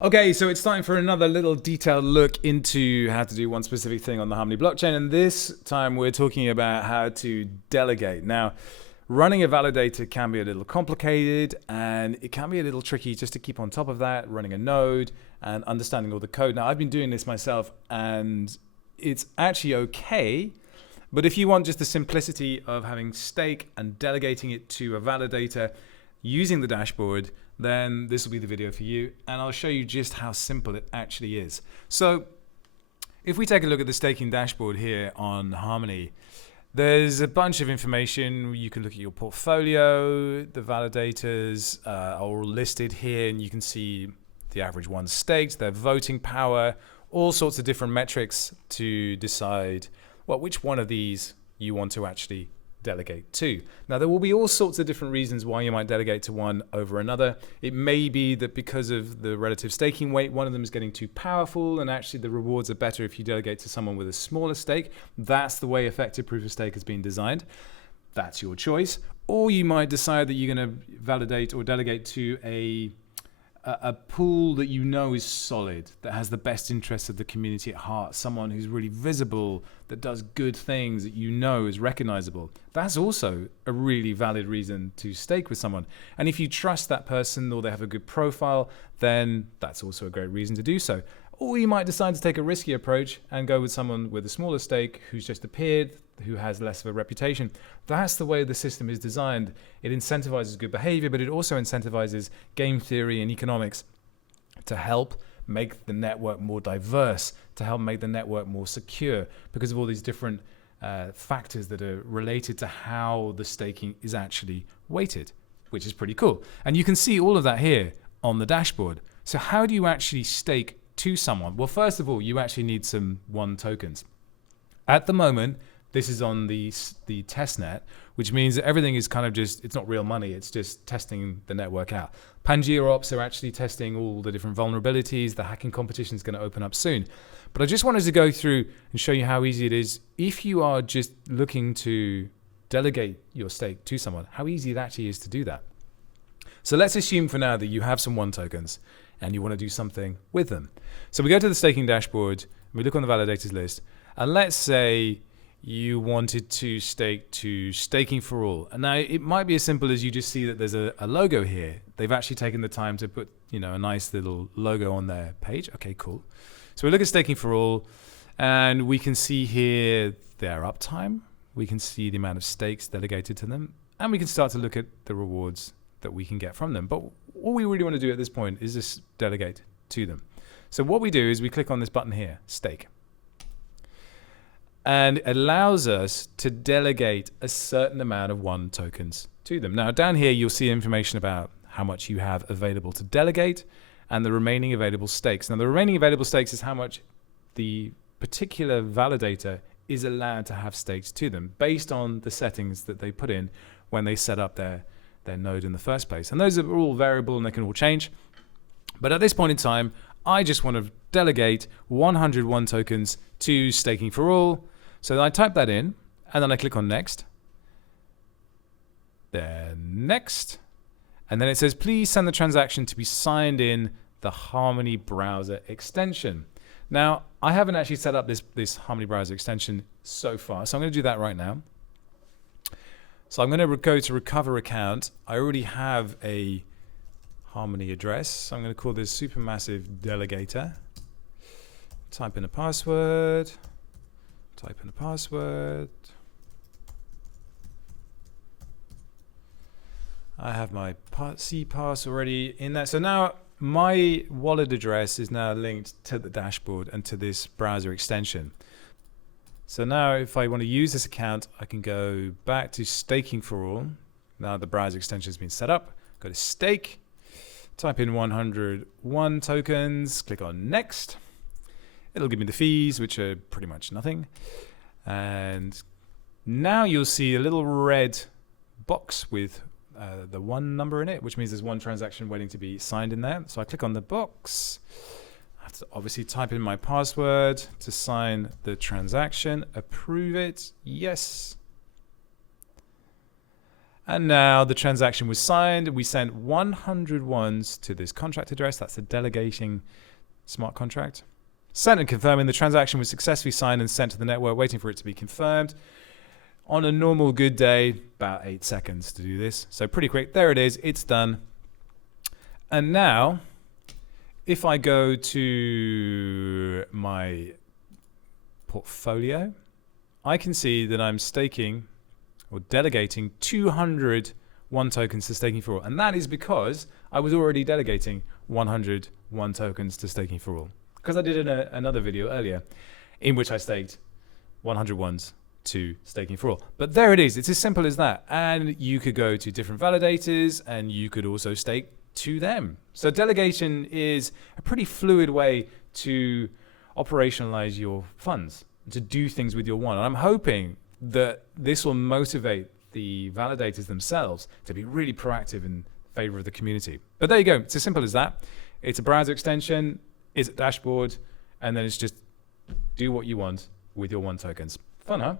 Okay, so it's time for another little detailed look into how to do one specific thing on the Harmony blockchain, and this time we're talking about how to delegate. Now, running a validator can be a little complicated, and it can be a little tricky just to keep on top of that, running a node and understanding all the code. Now, I've been doing this myself, and it's actually okay, but if you want just the simplicity of having stake and delegating it to a validator using the dashboard, then this will be the video for you, and I'll show you just how simple it actually is. So if we take a look at the staking dashboard here on Harmony, there's a bunch of information. You can look at your portfolio. The validators are all listed here, and you can see the average ones staked, their voting power, all sorts of different metrics to decide which one of these you want to actually delegate to. Now, there will be all sorts of different reasons why you might delegate to one over another. It may be that because of the relative staking weight, one of them is getting too powerful, and actually the rewards are better if you delegate to someone with a smaller stake. That's the way effective proof of stake has been designed. That's your choice. Or you might decide that you're going to validate or delegate to a pool that you know is solid, that has the best interests of the community at heart, someone who's really visible, that does good things, that you know is recognizable. That's also a really valid reason to stake with someone. And if you trust that person or they have a good profile, then that's also a great reason to do so. Or you might decide to take a risky approach and go with someone with a smaller stake who's just appeared, who has less of a reputation. That's the way the system is designed. It incentivizes good behavior, but it also incentivizes game theory and economics to help make the network more diverse, to help make the network more secure, because of all these different factors that are related to how the staking is actually weighted, which is pretty cool. And you can see all of that here on the dashboard. So how do you actually stake to someone? Well, first of all, you actually need some one tokens. At the moment, this is on the testnet, which means that everything is kind of just, it's not real money, it's just testing the network out. PANGAEA Ops are actually testing all the different vulnerabilities. The hacking competition is going to open up soon. But I just wanted to go through and show you how easy it is if you are just looking to delegate your stake to someone, how easy it actually is to do that. So let's assume for now that you have some one tokens and you want to do something with them. So we go to the staking dashboard, we look on the validators list, and let's say you wanted to stake to staking for all. And now it might be as simple as you just see that there's a logo here. They've actually taken the time to put, a nice little logo on their page. Okay, cool. So we look at staking for all, and we can see here their uptime. We can see the amount of stakes delegated to them, and we can start to look at the rewards that we can get from them. But all we really want to do at this point is just delegate to them. So what we do is we click on this button here, stake. And it allows us to delegate a certain amount of one tokens to them. Now down here you'll see information about how much you have available to delegate and the remaining available stakes. Now the remaining available stakes is how much the particular validator is allowed to have stakes to them based on the settings that they put in when they set up their node in the first place. And those are all variable and they can all change. But at this point in time, I just want to delegate 101 tokens to staking for all. So I type that in, and then I click on next. Then next. And then it says, please send the transaction to be signed in the Harmony browser extension. Now, I haven't actually set up this Harmony browser extension so far, so I'm going to do that right now. So I'm going to go to recover account. I already have a Harmony address. So I'm going to call this supermassive delegator. Type in a password. Type in a password. I have my CPass already in there. So now my wallet address is now linked to the dashboard and to this browser extension. So now if I want to use this account, I can go back to staking for all. Now the browser extension has been set up. Go to stake, type in 101 tokens, click on next. It'll give me the fees, which are pretty much nothing. And now you'll see a little red box with the one number in it, which means there's one transaction waiting to be signed in there. So I click on the box. I have to obviously type in my password to sign the transaction, approve it, yes. And now the transaction was signed. We sent 100 ones to this contract address. That's a delegating smart contract. Sent and confirming the transaction was successfully signed and sent to the network, waiting for it to be confirmed. On a normal good day, about 8 seconds to do this. So pretty quick. There it is. It's done. And now, if I go to my portfolio, I can see that I'm staking or delegating 200 one tokens to staking for all. And that is because I was already delegating 100 one tokens to staking for all. Because I did another video earlier in which I staked 100 ones to staking for all. But there it is. It's as simple as that. And you could go to different validators and you could also stake to them. So delegation is a pretty fluid way to operationalize your funds, to do things with your one. And I'm hoping that this will motivate the validators themselves to be really proactive in favor of the community. But there you go. It's as simple as that. It's a browser extension, it's a dashboard, and then it's just do what you want with your one tokens. Fun, huh?